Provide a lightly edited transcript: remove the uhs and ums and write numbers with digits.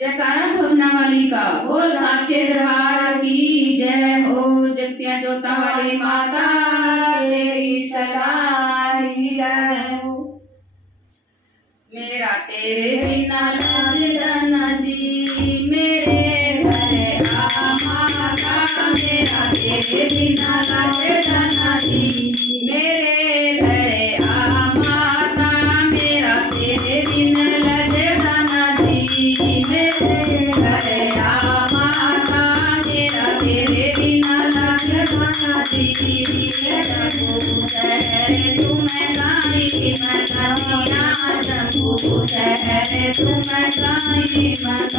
जयकारा भवना वाली का, बोल साचे दरबार की जय हो। जगतियां जोता वाली माता तेरी सदा ही जय हो। मेरा तेरे बिना लगता ना जी, मेरे घर आ माता। मेरा तेरे बिना लगता ना जी, मेरे घर आ माता। मेरा तेरे बिना लगता ना जी, मेरे घर आ माता। मेरा तेरे बिना लगता ना जी। जम्मू शहर तुम्हें गाई मनानिया, जम्मू शहर तुम्हें गाई मनानिया।